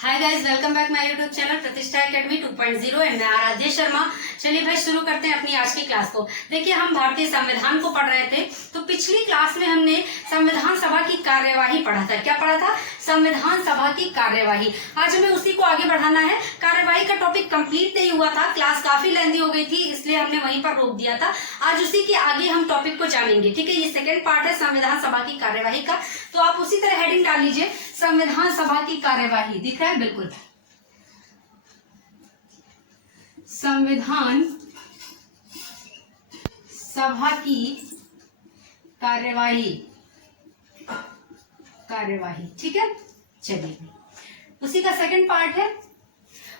Hi guys, welcome back my YouTube channel प्रतिष्ठा academy 2.0 and मैं आराध्य शर्मा। चलिए भाई शुरू करते हैं अपनी आज की क्लास को। देखिए, हम भारतीय संविधान को पढ़ रहे थे, तो पिछली क्लास में हमने संविधान सभा की कार्यवाही पढ़ा था। क्या पढ़ा था? संविधान सभा की कार्यवाही। आज हमें उसी को आगे बढ़ाना है। कार्यवाही का टॉपिक कंप्लीट नहीं हुआ था, क्लास काफी लेंथी हो गई थी, इसलिए हमने वहीं पर रोक दिया था। आज उसी के आगे हम टॉपिक को जानेंगे। ठीक है, ये सेकेंड पार्ट है संविधान सभा की कार्यवाही का। तो आप उसी तरह हेडिंग डाल लीजिए, संविधान सभा की कार्यवाही। दिख रहा है? बिल्कुल, संविधान सभा की कार्यवाही। ठीक है, चलिए उसी का सेकंड पार्ट है।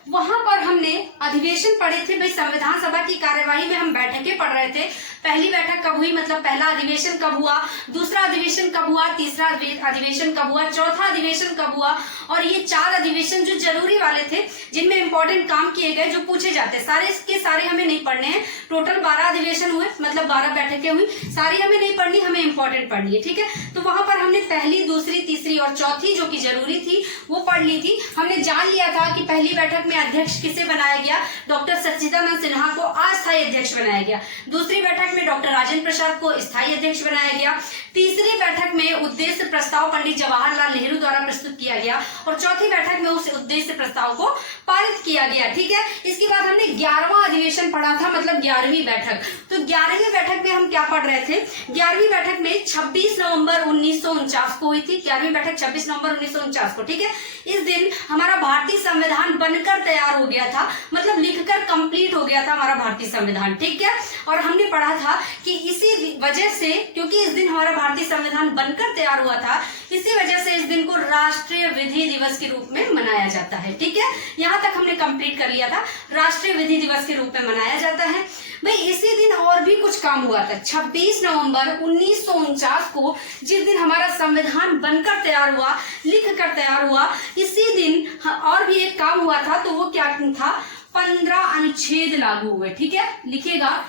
वहां पर हमने अधिवेशन पढ़े थे भाई। संविधान सभा की कार्यवाही में हम बैठकें पढ़ रहे थे। पहली बैठक कब हुई, मतलब पहला अधिवेशन कब हुआ, दूसरा अधिवेशन कब हुआ, तीसरा अधिवेशन कब हुआ, चौथा अधिवेशन कब हुआ, और ये चार अधिवेशन जो जरूरी वाले थे, जिनमें इंपॉर्टेंट काम किए गए, जो पूछे जाते, सारे के सारे हमें नहीं पढ़ने हैं। टोटल 12 अधिवेशन हुए, मतलब 12 बैठकें हुई, सारी हमें नहीं पढ़नी, हमें इंपॉर्टेंट पढ़नी है। ठीक है, तो वहां पर हमने पहली, दूसरी, तीसरी और चौथी जो की जरूरी थी वो पढ़ ली थी। हमने जान लिया था कि पहली बैठक में अध्यक्ष किसे बनाया गया, डॉक्टर सच्चिदानंद सिन्हा को अस्थायी अध्यक्ष बनाया गया। दूसरी बैठक में डॉक्टर राजेंद्र प्रसाद को स्थायी अध्यक्ष बनाया गया। तीसरी बैठक में उद्देश्य प्रस्ताव पंडित जवाहरलाल नेहरू द्वारा प्रस्तुत किया गया, और चौथी बैठक में उस उद्देश्य प्रस्ताव को पारित किया गया। ठीक है, इसके बाद हमने 11वां अधिवेशन पढ़ा था, मतलब 11वीं बैठक। तो 11वीं बैठक में हम क्या पढ़ रहे थे? 11वीं बैठक में 26 नवंबर 1949 को हुई थी। 11वीं बैठक 26 नवंबर 1949 को। ठीक है, इस दिन हमारा भारतीय संविधान बनकर तैयार हो गया था, मतलब लिखकर कंप्लीट हो गया था हमारा भारतीय संविधान। ठीक है, और हमने पढ़ा था कि इसी वजह से, क्योंकि इस दिन हमारा भारतीय संविधान बनकर तैयार हुआ था, इसी वजह से इस दिन को राष्ट्रीय विधि दिवस के रूप में मनाया जाता है। ठीक है, यहाँ तक हमने कंप्लीट कर लिया था, राष्ट्रीय विधि दिवस के रूप में मनाया जाता है। भाई इसी दिन और भी कुछ काम हुआ था। 26 नवंबर 1949 को, जिस दिन हमारा संविधान बनकर तैयार हुआ, लिख कर तैयार हुआ, इसी दिन और भी एक काम हुआ था। तो वो क्या था? 15 अनुच्छेद लागू हुए। ठीक है, लिखिएगा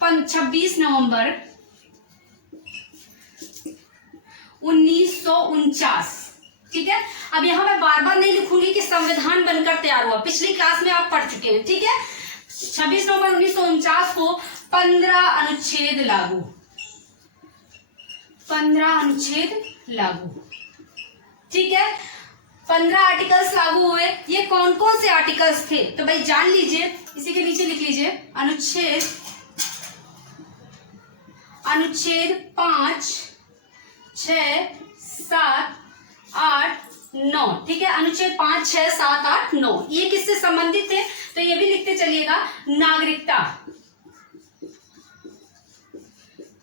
26 नवंबर 1949। ठीक है, अब यहां मैं बार बार नहीं लिखूंगी कि संविधान बनकर तैयार हुआ, पिछली क्लास में आप पढ़ चुके हैं। ठीक है, 26 नवंबर 1949 को 15 अनुच्छेद लागू। 15 अनुच्छेद लागू। ठीक है, 15 आर्टिकल्स लागू हुए। ये कौन कौन से आर्टिकल्स थे? तो भाई जान लीजिए, इसी के नीचे लिख लीजिए, अनुच्छेद 5, 6, 7, 8, 9। ठीक है, अनुच्छेद 5, 6, 7, 8, 9 ये किससे संबंधित थे? तो ये भी लिखते चलिएगा, नागरिकता।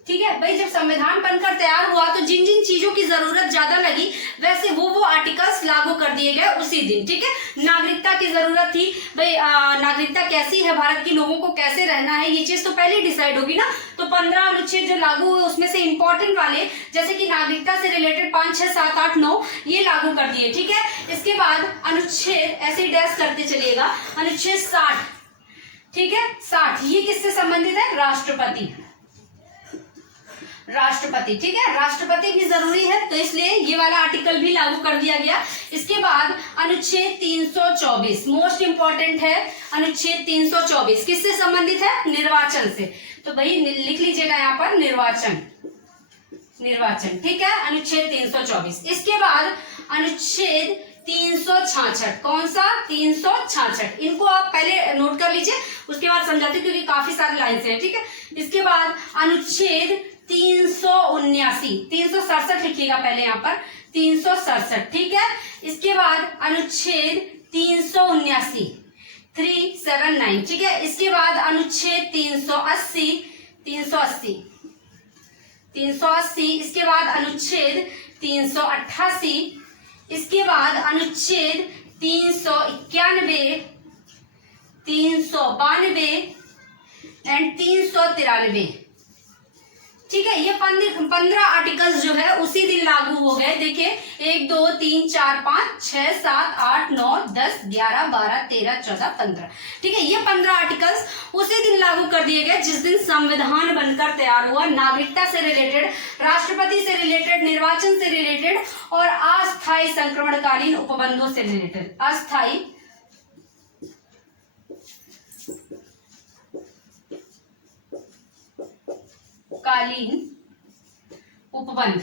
ठीक है भाई, जब संविधान बनकर तैयार हुआ तो जिन जिन चीजों की जरूरत ज्यादा लगी, वैसे वो आर्टिकल्स लागू कर दिए गए उसी दिन। ठीक है, नागरिकता की जरूरत थी भाई, नागरिकता कैसी है, भारत के लोगों को कैसे रहना है, ये चीज तो पहले डिसाइड होगी ना। तो 15 अनुच्छेद जो लागू हुए, उसमें से इंपॉर्टेंट वाले, जैसे कि नागरिकता से रिलेटेड 5, 6, 7, 8, 9 ये लागू कर दिए। ठीक है, इसके बाद अनुच्छेद, ऐसे डैश करते चलिएगा, अनुच्छेद 60। ठीक है, 60 ये किससे संबंधित है? राष्ट्रपति। ठीक है, राष्ट्रपति भी जरूरी है, तो इसलिए ये वाला आर्टिकल भी लागू कर दिया गया। इसके बाद अनुच्छेद 324 मोस्ट इंपॉर्टेंट है। अनुच्छेद 324 किससे संबंधित है? निर्वाचन से। तो भाई लिख लीजिएगा यहाँ पर, निर्वाचन। ठीक है, अनुच्छेद 324। इसके बाद अनुच्छेद 366। कौन सा? 366। इनको आप पहले नोट कर लीजिए, उसके बाद समझाते, क्योंकि काफी सारी लाइन्स हैं। ठीक है, इसके बाद अनुच्छेद 379, 367 लिखिएगा पहले यहाँ पर, 367। ठीक है, इसके बाद अनुच्छेद 379, 379। ठीक है, इसके बाद अनुच्छेद 380, 380। इसके बाद अनुच्छेद 388। इसके बाद अनुच्छेद 391, 392 एंड 393। ठीक है। ये 15 आर्टिकल्स जो है उसी दिन लागू हो गए। देखिए 1 2 3 4 5 6 7 8 9 10 11 12 13 14 15, ठीक है। ये 15 आर्टिकल्स उसी दिन लागू कर दिए गए जिस दिन संविधान बनकर तैयार हुआ। नागरिकता से रिलेटेड, राष्ट्रपति से रिलेटेड, निर्वाचन से रिलेटेड और अस्थायी संक्रमणकालीन उपबंधों से रिलेटेड। अस्थायी कालीन उपबंध,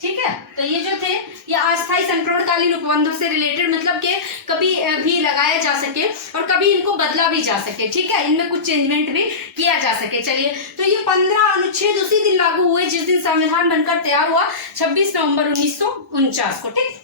ठीक है। तो ये जो थे ये अस्थायी संक्रमणकालीन उपबंधों से रिलेटेड, मतलब कि कभी भी लगाया जा सके और कभी इनको बदला भी जा सके, ठीक है। इनमें कुछ चेंजमेंट भी किया जा सके। चलिए, तो ये 15 अनुच्छेद उसी दिन लागू हुए जिस दिन संविधान बनकर तैयार हुआ, 26 नवंबर 1949 को, ठीक।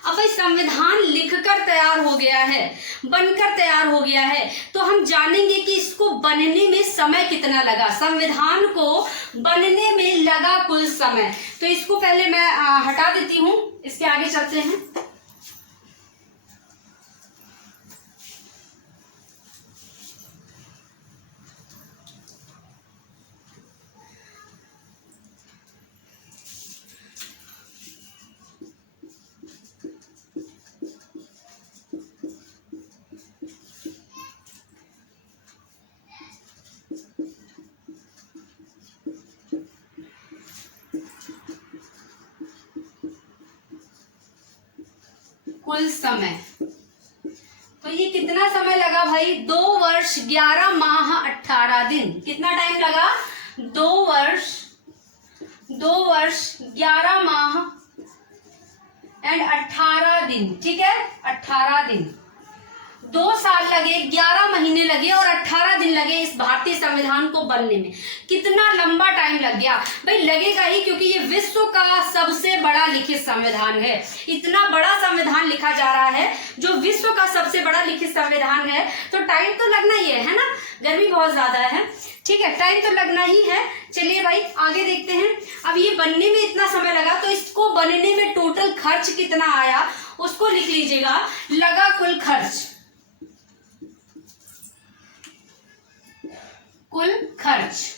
अब भाई संविधान लिखकर तैयार हो गया है, बनकर तैयार हो गया है, तो हम जानेंगे कि इसको बनने में समय कितना लगा। संविधान को बनने में लगा कुल समय, तो इसको पहले मैं हटा देती हूं, इसके आगे चलते हैं। कुल समय, तो ये कितना समय लगा भाई? 2 वर्ष 11 माह 18 दिन। कितना टाइम लगा? 2 वर्ष 11 माह एंड 18 दिन, ठीक है। 18 दिन, 2 साल लगे, 11 महीने लगे और 18 दिन लगे इस भारतीय संविधान को बनने में। कितना लंबा टाइम लग गया भाई? लगेगा ही, क्योंकि ये विश्व का सबसे बड़ा लिखित संविधान है। इतना बड़ा संविधान लिखा जा रहा है जो विश्व का सबसे बड़ा लिखित संविधान है, तो टाइम तो लगना ही है ना। गर्मी बहुत ज्यादा है, ठीक है, टाइम तो लगना ही है। चलिए भाई आगे देखते हैं। अब ये बनने में इतना समय लगा, तो इसको बनने में टोटल खर्च कितना आया उसको लिख लीजिएगा। लगा कुल खर्च, कुल खर्च,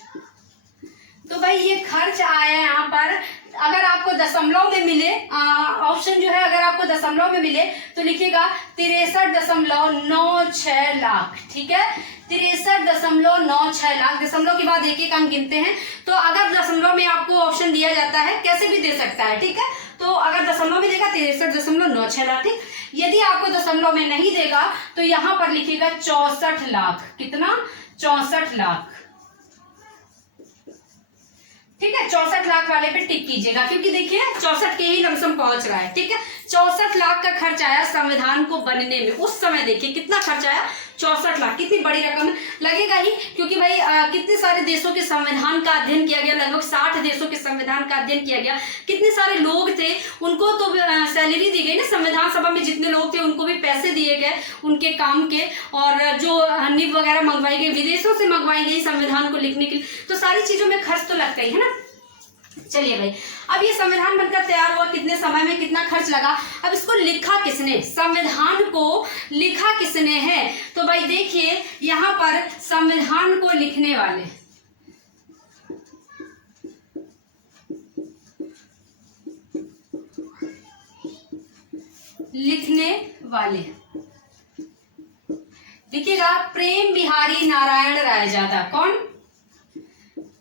तो भाई ये खर्च आया यहाँ पर। अगर आपको दशमलव में मिले ऑप्शन जो है, अगर आपको दशमलव में मिले तो लिखिएगा 63.96 लाख, ठीक है। 63.96 लाख। दशमलव के बाद एक एक अंक गिनते हैं, तो अगर दशमलव में आपको ऑप्शन दिया जाता है, कैसे भी दे सकता है, ठीक है। तो अगर दशमलव में देगा 63.96 लाख, ठीक। यदि आपको दशमलव में नहीं देगा तो यहाँ पर लिखिएगा 64 लाख। कितना? 64 लाख, ठीक है। 64 लाख वाले पे टिक कीजिएगा, क्योंकि देखिए 64 के ही लमसम पहुंच रहा है, ठीक है। 64 लाख का खर्च आया संविधान को बनने में। उस समय देखिए कितना खर्च आया, 64 लाख। कितनी बड़ी रकम लगेगा ही, क्योंकि भाई कितने सारे देशों के संविधान का अध्ययन किया गया, लगभग 60 देशों के संविधान का अध्ययन किया गया। कितने सारे लोग थे, उनको तो सैलरी दी गई ना। संविधान सभा में जितने लोग थे उनको भी पैसे दिए गए उनके काम के, और जो नींव वगैरह मंगवाई गई, विदेशों से मंगवाई गई संविधान को लिखने के लिए, तो सारी चीजों में खर्च तो लगता ही है ना। चलिए भाई, अब ये संविधान बनकर तैयार हुआ, कितने समय में कितना खर्च लगा। अब इसको लिखा किसने? संविधान को लिखा किसने है? तो भाई देखिए यहाँ पर संविधान को लिखने वाले, देखिएगा, प्रेम बिहारी नारायण रायजादा। कौन?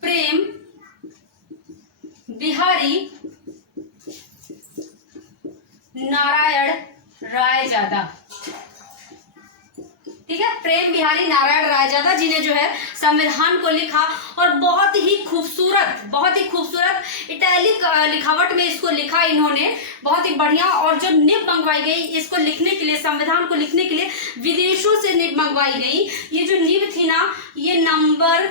प्रेम बिहारी नारायण रायजादा, ठीक है। प्रेम बिहारी नारायण रायजादा जी ने जो है संविधान को लिखा, और बहुत ही खूबसूरत इटैलिक लिखावट में इसको लिखा इन्होंने, बहुत ही बढ़िया। और जो निब मंगवाई गई इसको लिखने के लिए, संविधान को लिखने के लिए विदेशों से निब मंगवाई गई। ये जो निब थी ना, ये नंबर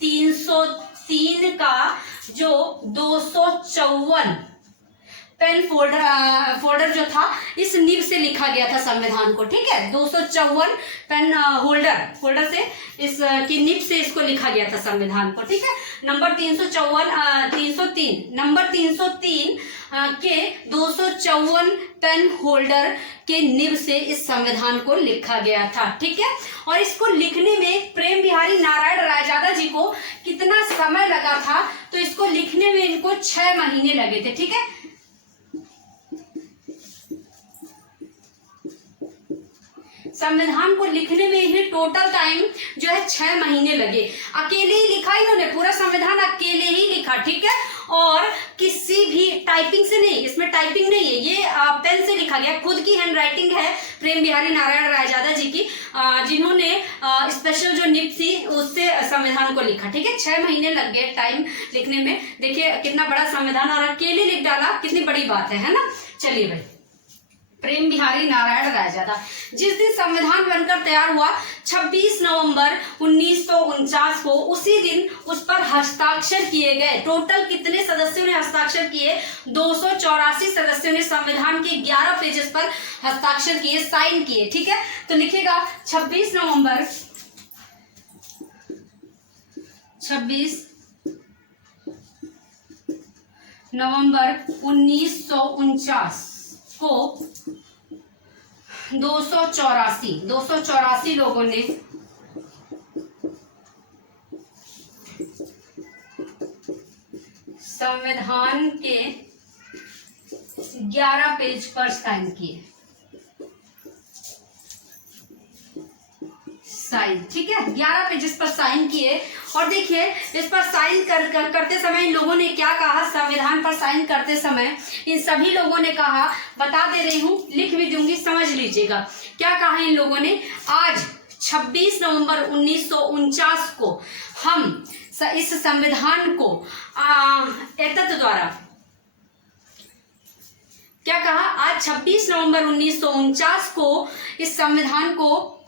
303 का जो 254 पेन फोल्डर जो था, इस निब से लिखा गया था संविधान को, ठीक है। 254 पेन होल्डर से इस की निब से इसको लिखा गया था संविधान को, ठीक है। नंबर 303 नंबर 303 के 254 पेन होल्डर के निब से इस संविधान को लिखा गया था। ठीक है, और इसको लिखने में प्रेम बिहारी नारायण रायजादा जी को कितना समय लगा था, तो इसको लिखने में इनको 6 महीने लगे थे। ठीक है, संविधान को लिखने में इन्हें टोटल टाइम जो है 6 महीने लगे। अकेले ही लिखा, इन्होंने पूरा संविधान अकेले ही लिखा। ठीक है, और किसी भी टाइपिंग से नहीं, इसमें टाइपिंग नहीं है, ये पेन से लिखा गया, खुद की हैंड राइटिंग है प्रेम बिहारी नारायण रायजादा जी की, जिन्होंने स्पेशल जो निब थी उससे संविधान को लिखा। ठीक है, 6 महीने लग गए टाइम लिखने में। देखिए कितना बड़ा संविधान, और अकेले लिख डाला, कितनी बड़ी बात है ना। चलिए भाई, प्रेम बिहारी नारायण रायजादा, जिस दिन संविधान बनकर तैयार हुआ 26 नवंबर 1949 को, उसी दिन उस पर हस्ताक्षर किए गए। टोटल कितने सदस्यों ने हस्ताक्षर किए? 284 सदस्यों ने संविधान के 11 पेजेस पर हस्ताक्षर किए, साइन किए। ठीक है, तो लिखेगा 26 नवंबर 1949 को 284 लोगों ने संविधान के 11 पेज पर साइन किए। साइन, ठीक है, 11 पेजेस पर साइन किए। और देखिए इस पर साइन करते समय इन लोगों ने क्या कहा, संविधान पर साइन करते समय इन सभी लोगों ने कहा, बता दे रही हूं, लिख भी दूंगी, समझ लीजिएगा क्या कहा इन लोगों ने। आज 26 नवंबर 1949 को हम इस संविधान को एतत् द्वारा, क्या कहा, आज 26 नवंबर 1949 को इस संविधान को,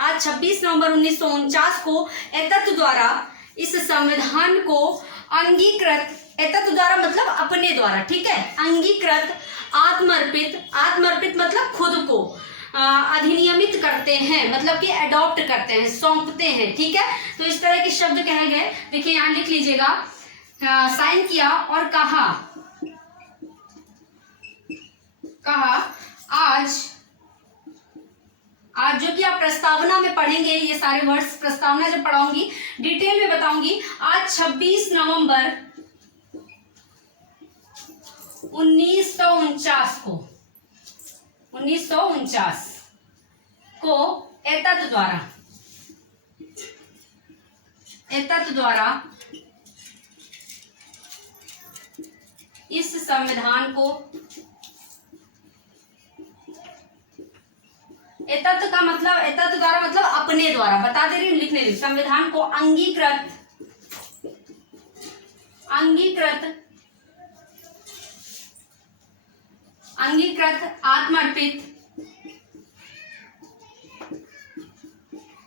आज 26 नवंबर 1949 को एतत् द्वारा इस संविधान को अंगीकृत, एतत् द्वारा मतलब अपने द्वारा, ठीक है, अंगीकृत, आत्मर्पित मतलब खुद को अधिनियमित करते हैं, मतलब कि अडॉप्ट करते हैं, सौंपते हैं। ठीक है, तो इस तरह के शब्द कहे गए। देखिए यहां लिख लीजिएगा, साइन किया और कहा आज जो कि आप प्रस्तावना में पढ़ेंगे, ये सारे वर्ड्स प्रस्तावना जब पढ़ाऊंगी डिटेल में बताऊंगी। आज 26 नवंबर 1949 को एतत् द्वारा इस संविधान को, एतत् का मतलब, एतत् द्वारा मतलब अपने द्वारा, बता दे रही हूं, लिखने दे, संविधान को अंगीकृत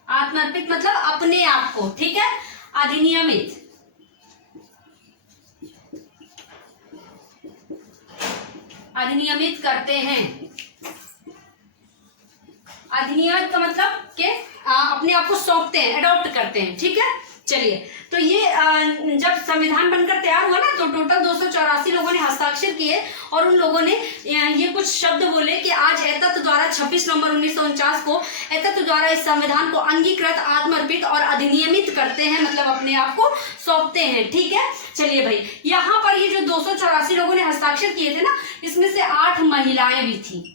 आत्मर्पित मतलब अपने आप को, ठीक है, अधिनियमित करते हैं। अधिनियमित का मतलब कि अपने आप को सौंपते हैं, अडॉप्ट करते हैं। ठीक है, चलिए, तो ये जब संविधान बनकर तैयार हुआ ना, तो टोटल 284 लोगों ने हस्ताक्षर किए, और उन लोगों ने ये कुछ शब्द बोले कि आज एतत् द्वारा 26 नवंबर 1949 को एतत् द्वारा इस संविधान को अंगीकृत, आत्मर्पित और अधिनियमित करते हैं, मतलब अपने आप को सौंपते हैं। ठीक है, चलिए भाई, यहाँ पर ये जो 284 लोगों ने हस्ताक्षर किए थे ना, इसमें से 8 महिलाएं भी थी,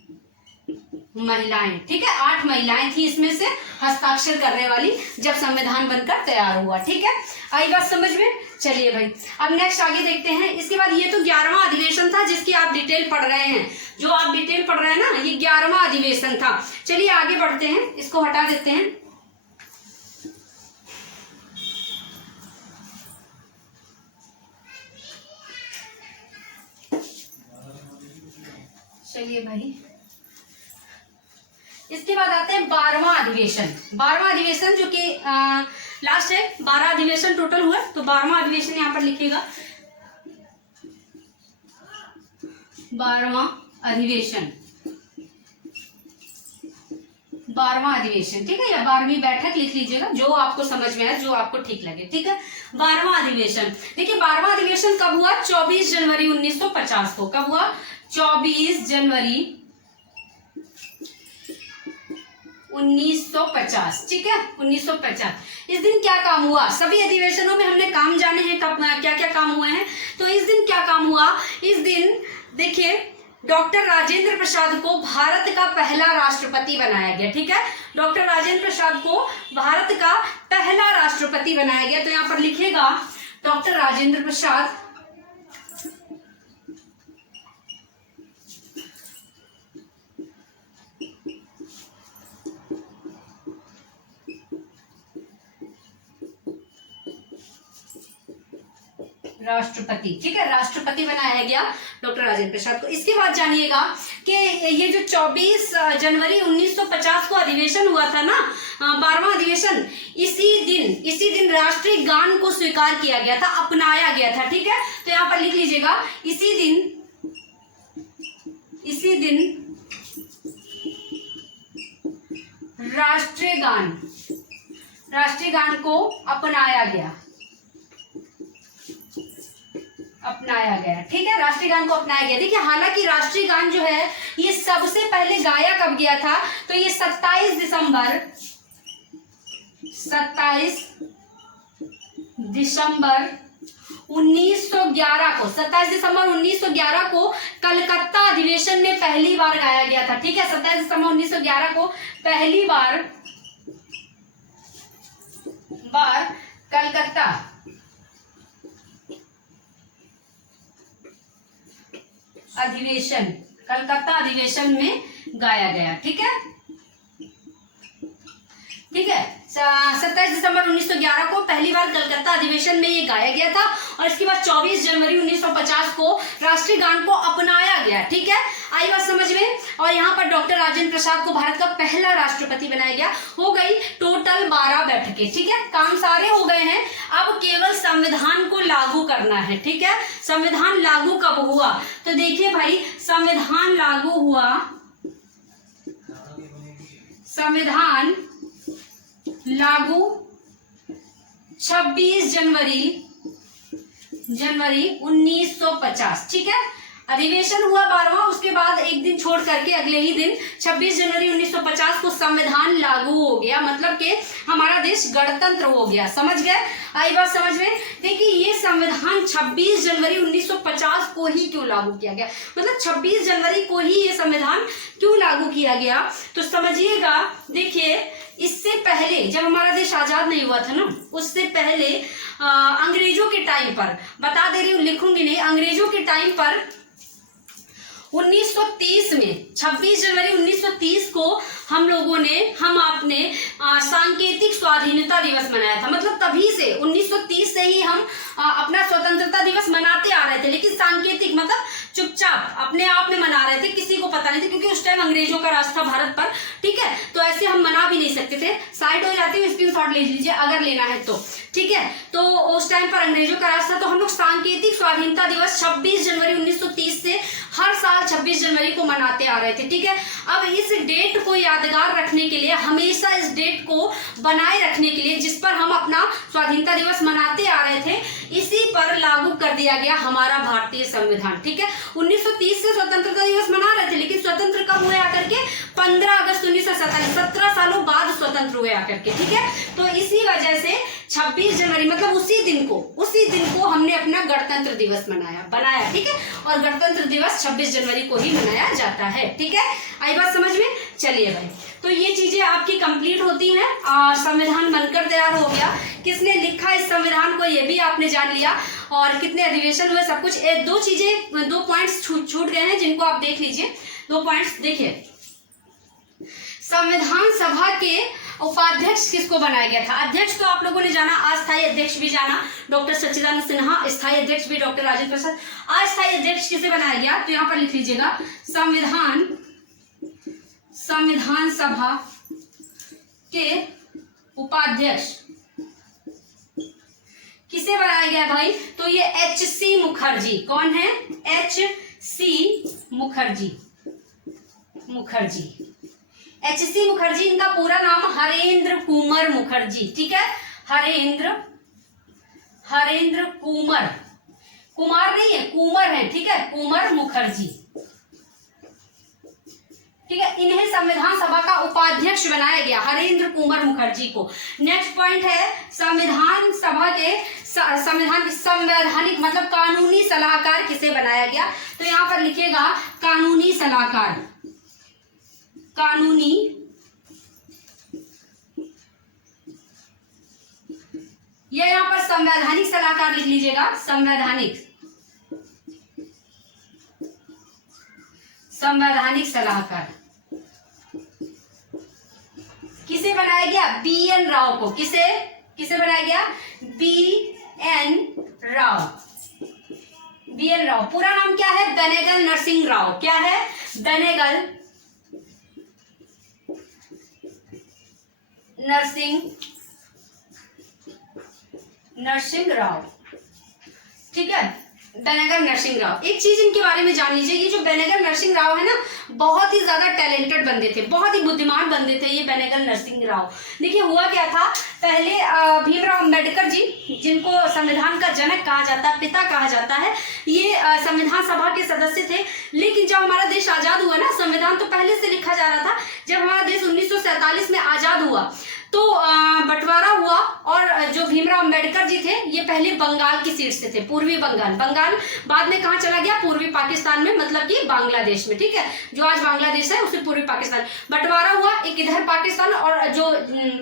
महिलाएं, ठीक है, 8 महिलाएं थी इसमें से हस्ताक्षर करने वाली, जब संविधान बनकर तैयार हुआ। ठीक है, आई बात समझ में। चलिए भाई, अब नेक्स्ट आगे देखते हैं। इसके बाद ये तो 11वां अधिवेशन था जिसकी आप डिटेल पढ़ रहे हैं, जो आप डिटेल पढ़ रहे हैं ना, ये 11वां अधिवेशन था। चलिए आगे बढ़ते हैं, इसको हटा देते हैं। चलिए भाई, इसके बाद आते हैं 12वां अधिवेशन। 12वां अधिवेशन जो कि लास्ट है, 12 अधिवेशन टोटल हुआ, तो 12वां अधिवेशन यहाँ पर लिखिएगा, 12वां अधिवेशन। 12वां अधिवेशन, ठीक है, या 12वीं बैठक लिख लीजिएगा, जो आपको समझ में है, जो आपको ठीक लगे, ठीक है। 12वां अधिवेशन, देखिए 12वां अधिवेशन कब हुआ? 24 जनवरी 1950 को। कब हुआ? 24 जनवरी 1950, ठीक है, 1950। इस दिन क्या काम हुआ? सभी अधिवेशनों में हमने काम जाने हैं कब क्या क्या काम हुए हैं, तो इस दिन क्या काम हुआ? इस दिन देखिए डॉक्टर राजेंद्र प्रसाद को भारत का पहला राष्ट्रपति बनाया गया, ठीक है। डॉक्टर राजेंद्र प्रसाद को भारत का पहला राष्ट्रपति बनाया गया, तो यहाँ पर लिखेगा डॉक्टर राजेंद्र प्रसाद राष्ट्रपति, ठीक है, राष्ट्रपति बनाया गया डॉक्टर राजेंद्र प्रसाद को। इसके बाद जानिएगा कि ये जो 24 जनवरी 1950 को अधिवेशन हुआ था ना, 12वां अधिवेशन, इसी दिन राष्ट्रीय गान को स्वीकार किया गया था, अपनाया गया था, ठीक है। तो यहाँ पर लिख लीजिएगा इसी दिन राष्ट्रीय गान को अपनाया गया, ठीक है, राष्ट्रीय गान को अपनाया गया। देखिए हालांकि राष्ट्रीय गान जो है ये सबसे पहले गाया कब गया था, तो ये 27 दिसंबर 1911 को कलकत्ता अधिवेशन में पहली बार गाया गया था, ठीक है। 27 दिसंबर 1911 को पहली बार कलकत्ता अधिवेशन में गाया गया, ठीक है, 27 दिसंबर 1911 को पहली बार कलकत्ता अधिवेशन में ये गाया गया था, और इसके बाद 24 जनवरी 1950 को राष्ट्रीय गान को अपनाया गया, ठीक है। आई बात समझ में? और यहाँ पर डॉक्टर राजेंद्र प्रसाद को भारत का पहला राष्ट्रपति बनाया गया। हो गई टोटल 12 बैठकें, ठीक है, काम सारे हो गए हैं। अब केवल संविधान को लागू करना है, ठीक है। संविधान लागू कब हुआ? तो देखिए भाई, संविधान लागू हुआ 26 जनवरी 1950, ठीक है। अधिवेशन हुआ 12वां, उसके बाद एक दिन छोड़ करके अगले ही दिन 26 जनवरी 1950 को संविधान लागू हो गया, मतलब कि हमारा देश गणतंत्र हो गया। समझ गए? आई बात समझ में? देखिए ये संविधान 26 जनवरी 1950 को ही क्यों लागू किया गया, मतलब 26 जनवरी को ही ये संविधान क्यों लागू किया गया, तो समझिएगा। देखिए इससे पहले जब हमारा देश आजाद नहीं हुआ था ना, उससे पहले अंग्रेजों के टाइम पर, बता दे रही हूँ, लिखूंगी नहीं, अंग्रेजों के टाइम पर 1930 में 26 जनवरी 1930 को हम आपने सांकेतिक स्वाधीनता दिवस मनाया था। मतलब तभी से 1930 से ही हम अपना स्वतंत्रता दिवस मनाते आ रहे थे, लेकिन सांकेतिक मतलब चुपचाप अपने आप में मना रहे थे, किसी को पता नहीं था, क्योंकि उस टाइम अंग्रेजों का राज था भारत पर, ठीक है। तो ऐसे हम मना भी नहीं सकते थे। साइड हो जाती है, स्क्रीनशॉट ले लीजिए अगर लेना है तो, ठीक है। तो उस टाइम पर अंग्रेजों का राज था, तो हम लोग सांकेतिक स्वाधीनता दिवस 26 जनवरी 1930 से हर साल 26 जनवरी को मनाते आ रहे थे, ठीक है। अब इस डेट को यादगार रखने के लिए, हमेशा इस डेट को बनाए रखने के लिए, जिस पर हम अपना स्वाधीनता दिवस मनाते आ रहे थे, इसी पर लागू कर दिया गया हमारा भारतीय संविधान, ठीक है। 1930 से स्वतंत्रता दिवस मना रहे थे, लेकिन स्वतंत्र कब हुए आकर के? 15 अगस्त 1947, 17 सालों बाद स्वतंत्र हुए आकर के, ठीक है। तो इसी वजह से 26 जनवरी मतलब उसी दिन को हमने अपना गणतंत्र दिवस बनाया, ठीक है। और गणतंत्र दिवस 26 जनवरी को ही मनाया जाता है, ठीक है। आई बात समझ में? चलिए भाई, तो ये चीजें आपकी कंप्लीट होती हैं और संविधान बनकर तैयार हो गया। किसने लिखा इस संविधान को ये भी आपने जान लिया, और कितने अधिवेशन हुए, सब कुछ। 2 पॉइंट्स छूट गए हैं, जिनको आप देख लीजिए। 2 पॉइंट्स देखिए, संविधान सभा के उपाध्यक्ष किसको बनाया गया था? अध्यक्ष तो आप लोगों ने जाना, अस्थायी अध्यक्ष भी जाना डॉक्टर सच्चिदानंद सिन्हा, स्थायी अध्यक्ष भी डॉक्टर राजेंद्र प्रसाद। अस्थायी अध्यक्ष किसे बनाया गया? तो यहाँ पर लिख लीजिएगा, संविधान सभा के उपाध्यक्ष किसे बनाया गया भाई? तो ये H.C. मुखर्जी। कौन है? H.C. मुखर्जी। HC मुखर्जी, इनका पूरा नाम हरेंद्र कुंवर मुखर्जी, ठीक है, हरेंद्र कुंवर, कुमार नहीं है, कुंवर है, ठीक है, कुंवर मुखर्जी, ठीक है। इन्हें संविधान सभा का उपाध्यक्ष बनाया गया, हरेंद्र कुंवर मुखर्जी को। नेक्स्ट पॉइंट है संविधान सभा के संवैधानिक मतलब कानूनी सलाहकार किसे बनाया गया, तो यहां पर लिखिएगा कानूनी सलाहकार, कानूनी या यहां पर संवैधानिक सलाहकार लिख लीजिएगा, संवैधानिक सलाहकार किसे बनाया गया, BN राव को। किसे बनाया गया, BN राव। पूरा नाम क्या है, बेनेगल नरसिंह राव। क्या है, बेनेगल नरसिंह राव, ठीक है, बेनेगल नरसिंह राव। एक चीज इनके बारे में जान लीजिए, ये जो बेनेगल नरसिंह राव है ना, बहुत ही ज्यादा टैलेंटेड बंदे थे, बहुत ही बुद्धिमान बंदे थे ये बेनेगल नरसिंह राव। देखिए हुआ क्या था, पहले भीमराव अंबेडकर जी, जिनको संविधान का जनक कहा जाता है, पिता कहा जाता है, ये संविधान सभा के सदस्य थे। लेकिन जब हमारा देश आजाद हुआ ना, संविधान तो पहले से लिखा जा रहा था, जब हमारा देश 1947 में आजाद हुआ तो बंटवारा हुआ, और जो भीमराव अंबेडकर जी थे ये पहले बंगाल की सीट से थे, पूर्वी बंगाल बाद में कहाँ चला गया, पूर्वी पाकिस्तान में, मतलब कि बांग्लादेश में, ठीक है, जो आज बांग्लादेश है उसे पूर्वी पाकिस्तान। बंटवारा हुआ, एक इधर पाकिस्तान और जो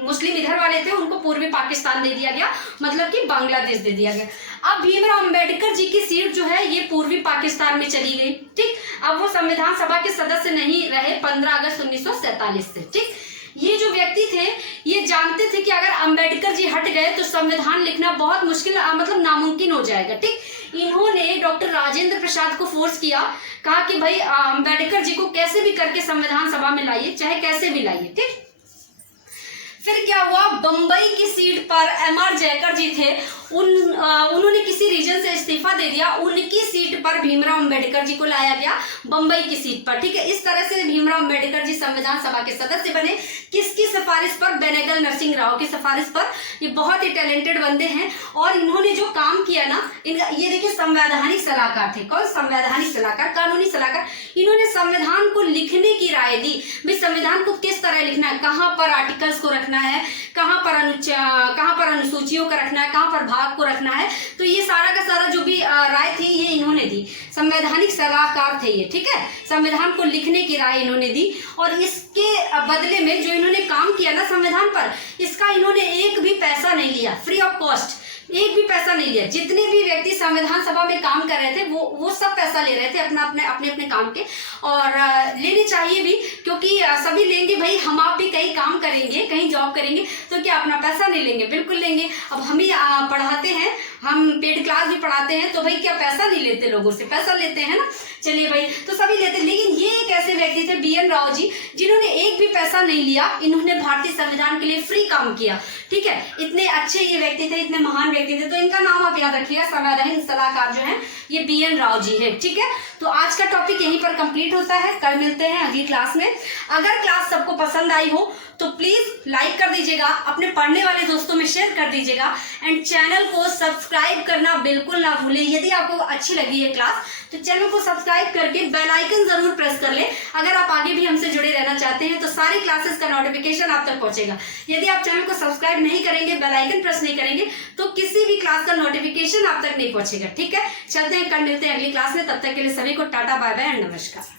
मुस्लिम इधर वाले थे उनको पूर्वी पाकिस्तान दे दिया गया, मतलब कि बांग्लादेश दे दिया गया। अब भीमराव अंबेडकर जी की सीट जो है ये पूर्वी पाकिस्तान में चली गई, ठीक। अब वो संविधान सभा के सदस्य नहीं रहे 15 अगस्त 1947 से, ठीक। ये जो व्यक्ति थे ये जानते थे कि अगर अंबेडकर जी हट गए तो संविधान लिखना बहुत मुश्किल, मतलब नामुमकिन हो जाएगा, ठीक। इन्होंने डॉक्टर राजेंद्र प्रसाद को फोर्स किया, कहा कि भाई अंबेडकर जी को कैसे भी करके संविधान सभा में लाइए, चाहे कैसे भी लाइए, ठीक। फिर क्या हुआ, बंबई की सीट पर MR जयकर जी थे, उन्होंने किसी रीजन से इस्तीफा दे दिया, उनकी सीट पर भीमराव अंबेडकर जी को लाया गया, बंबई की सीट पर, ठीक है। इस तरह से भीमराव अंबेडकर जी संविधान सभा के सदस्य बने। किसकी सिफारिश पर, बेनेगल नरसिंह राव की सिफारिश पर। ये बहुत ही टैलेंटेड बंदे हैं, और इन्होंने जो काम किया ना, इनका ये देखिए संवैधानिक सलाहकार थे। कौन, संवैधानिक सलाहकार, कानूनी सलाहकार। इन्होंने संविधान को लिखने की राय दी, भाई संविधान को किस तरह लिखना है, कहाँ पर आर्टिकल्स को रखना है, कहाँ पर अनुसूचियों का रखना है, कहाँ पर भाग को रखना है। तो ये सारा का सारा जो भी राय थी ये इन्होंने दी, संवैधानिक सलाहकार थे ये, ठीक है। संविधान को लिखने की राय इन्होंने दी, और इसके बदले में जो इन्होंने काम किया ना संविधान पर, इसका इन्होंने एक भी पैसा नहीं लिया, फ्री ऑफ कॉस्ट, एक भी पैसा नहीं लिया। जितने भी व्यक्ति संविधान सभा में काम कर रहे थे वो सब पैसा ले रहे थे अपने काम के, और लेने चाहिए भी, क्योंकि सभी लेंगे भाई, हम आप भी कहीं काम करेंगे, कहीं जॉब करेंगे, तो क्या अपना पैसा नहीं लेंगे, बिल्कुल लेंगे। अब हम ही पढ़ाते हैं, हम पेड क्लास भी पढ़ाते हैं, तो भाई क्या पैसा नहीं लेते, लोगों से पैसा लेते हैं ना, चलिए भाई, तो सभी लेते। लेकिन ये एक ऐसे व्यक्ति थे BN राव जी, जिन्होंने एक भी पैसा नहीं लिया, इन्होंने भारतीय संविधान के लिए फ्री काम किया, ठीक है। इतने अच्छे ये व्यक्ति थे, इतने महान व्यक्ति थे, तो इनका नाम आप याद रखिएगा, संवैधानिक सलाहकार जो है ये BN राव जी है, ठीक है। तो आज का टॉपिक यहीं पर कंप्लीट होता है, कल मिलते हैं अगली क्लास में। अगर क्लास सबको पसंद आई हो तो प्लीज लाइक कर दीजिएगा, अपने पढ़ने वाले दोस्तों में शेयर कर दीजिएगा, एंड चैनल को सब्सक्राइब करना बिल्कुल ना भूलें। यदि आपको अच्छी लगी है क्लास तो चैनल को सब्सक्राइब करके बेल आइकन जरूर प्रेस कर लें। अगर आप आगे भी हमसे जुड़े रहना चाहते हैं तो सारी क्लासेस का नोटिफिकेशन आप तक पहुंचेगा। यदि आप चैनल को सब्सक्राइब नहीं करेंगे, बेल आइकन प्रेस नहीं करेंगे, तो किसी भी क्लास का नोटिफिकेशन आप तक नहीं पहुंचेगा, ठीक है। चलते हैं, कल मिलते हैं अगली क्लास में, तब तक के लिए सभी को टाटा, बाय बाय एंड नमस्कार।